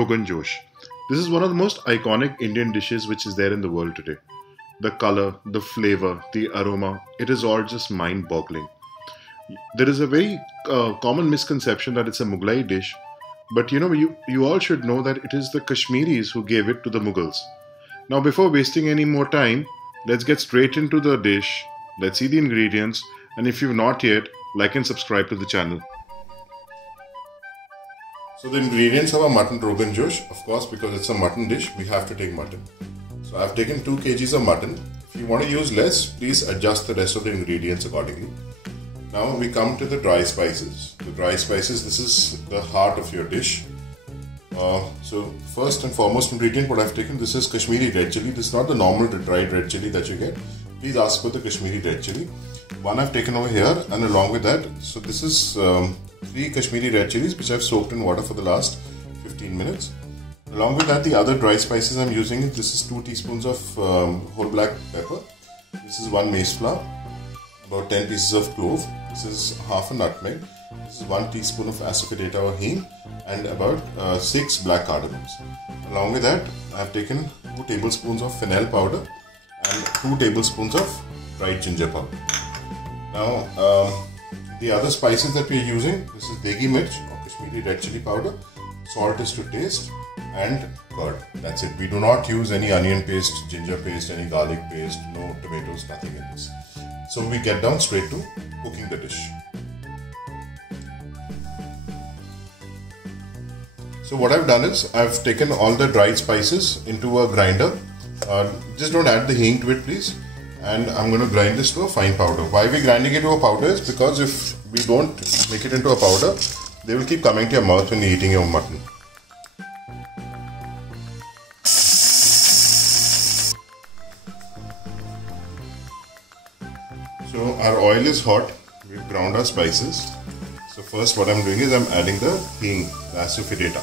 Rogan Josh. This is one of the most iconic Indian dishes which is there in the world today. The color, the flavor, the aroma, it is all just mind boggling. There is a very common misconception that it's a Mughlai dish, but you all should know that it is the Kashmiris who gave it to the Mughals. Now, before wasting any more time, let's get straight into the dish. Let's see the ingredients, and if you've not yet, like and subscribe to the channel. So the ingredients of a mutton Rogan Josh, of course, because it's a mutton dish, we have to take mutton. So I've taken 2 kgs of mutton. If you want to use less, please adjust the rest of the ingredients accordingly. Now we come to the dry spices. The dry spices, this is the heart of your dish. So first and foremost ingredient what I've taken, this is Kashmiri red chili. This is not the normal dried red chili that you get. Please ask for the Kashmiri red chili. One I've taken over here, and along with that, so this is 3 Kashmiri red chilies which I've soaked in water for the last 15 minutes. Along with that, the other dry spices I'm using, this is 2 teaspoons of whole black pepper. This is 1 mace flower, about 10 pieces of clove. This is half a nutmeg. This is 1 teaspoon of asafoetida or hing, and about 6 black cardamoms. Along with that, I've taken 2 tablespoons of fennel powder and 2 tablespoons of dried ginger powder. Now, the other spices that we are using, this is degi mirch or Kashmiri red chili powder, salt is to taste, and curd. That's it. We do not use any onion paste, ginger paste, any garlic paste, no tomatoes, nothing in this. So we get down straight to cooking the dish. So what I've done is, I've taken all the dried spices into a grinder. Just don't add the hing to it, please. And I'm going to grind this to a fine powder. Why we're grinding it to a powder is because if we don't make it into a powder, they will keep coming to your mouth when you're eating your mutton. So our oil is hot. We've ground our spices. So first what I'm doing is I'm adding the hing, the asafoetida.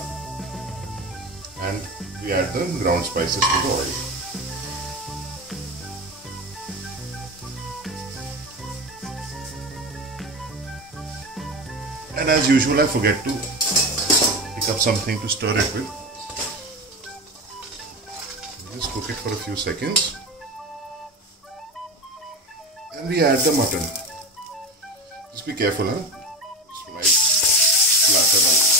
And we add the ground spices to the oil. And as usual, I forget to pick up something to stir it with. Just cook it for a few seconds. And we add the mutton. Just be careful, huh? Just light splatter on.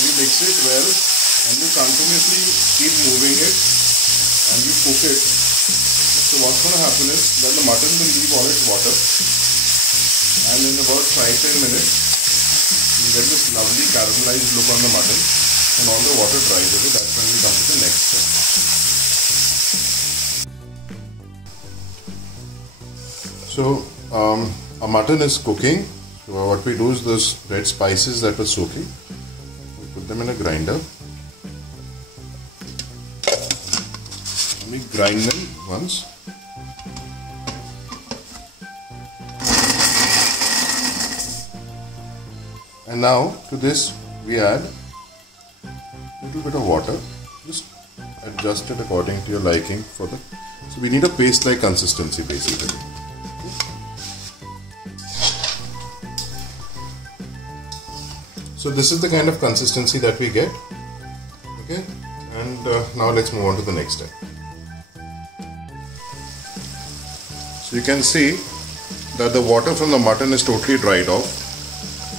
You mix it well, and you continuously keep moving it, and you cook it. So what's going to happen is that the mutton will leave all its water, and in about 5-10 minutes you get this lovely caramelized look on the mutton, and all the water dries away. That's when we come to the next step. So our mutton is cooking. So what we do is those red spices that were soaking, put them in a grinder, and we grind them once. And now to this we add a little bit of water. Just adjust it according to your liking for the. So we need a paste-like consistency basically. So this is the kind of consistency that we get. Okay, and now let's move on to the next step. So you can see that the water from the mutton is totally dried off,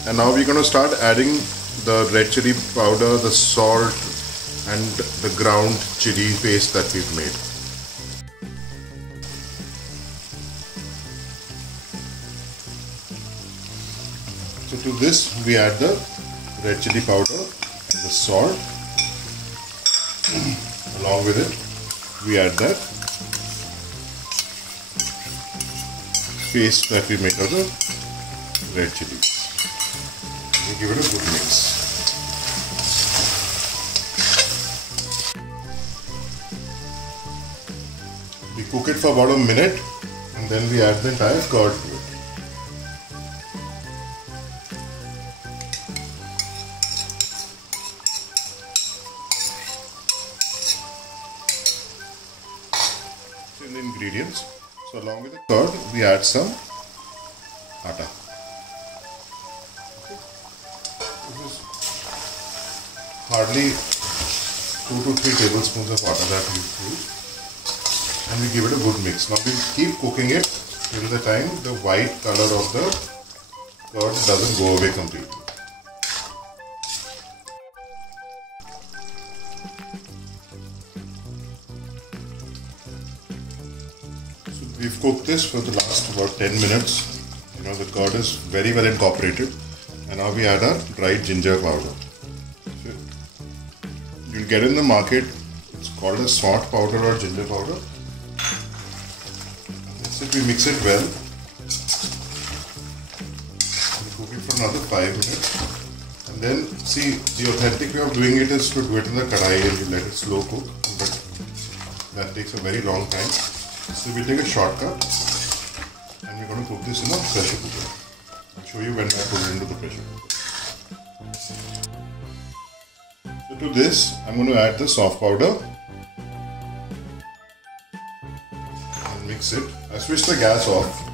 and now we're going to start adding the red chili powder, the salt, and the ground chili paste that we've made. So to this we add the red chili powder and the salt. Along with it, we add that paste that we made of the red chilies. We give it a good mix. We cook it for about a minute, and then we add the entire curd to it. in the ingredients. So along with the curd, we add some atta. This is hardly 2 to 3 tablespoons of atta that we use, and we give it a good mix. Now we keep cooking it till the time the white color of the curd doesn't go away completely. So we've cooked this for the last about 10 minutes. You know, the curd is very well incorporated, and now we add our dried ginger powder. So you'll get in the market, it's called a salt powder or ginger powder. That's it, we mix it well. We cook it for another 5 minutes. And then, see, the authentic way of doing it is to do it in the kadai and you let it slow cook, but that takes a very long time. So we take a shortcut and we're going to cook this in a pressure cooker. I'll show you when I put it into the pressure cooker. So to this, I'm going to add the soft powder and mix it. I switched the gas off.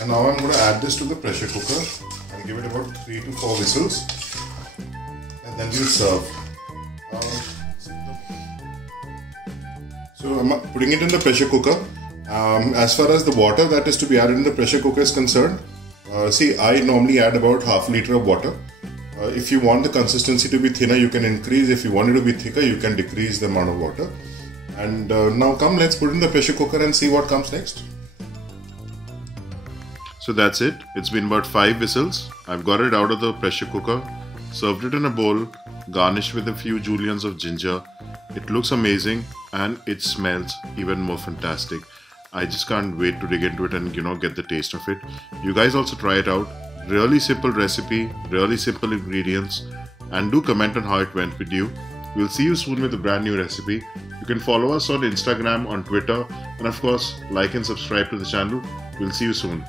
And now I'm going to add this to the pressure cooker and give it about 3 to 4 whistles, and then we'll serve. So I'm putting it in the pressure cooker. As far as the water that is to be added in the pressure cooker is concerned, see, I normally add about half a liter of water. If you want the consistency to be thinner, you can increase. If you want it to be thicker, you can decrease the amount of water. And now come, let's put it in the pressure cooker and see what comes next. So that's it. It's been about 5 whistles. I've got it out of the pressure cooker, served it in a bowl, garnished with a few juliennes of ginger. It looks amazing and it smells even more fantastic. I just can't wait to dig into it and get the taste of it. You guys also try it out. Really simple recipe, really simple ingredients, and do comment on how it went with you. We'll see you soon with a brand new recipe. You can follow us on Instagram, on Twitter, and of course like and subscribe to the channel. We'll see you soon.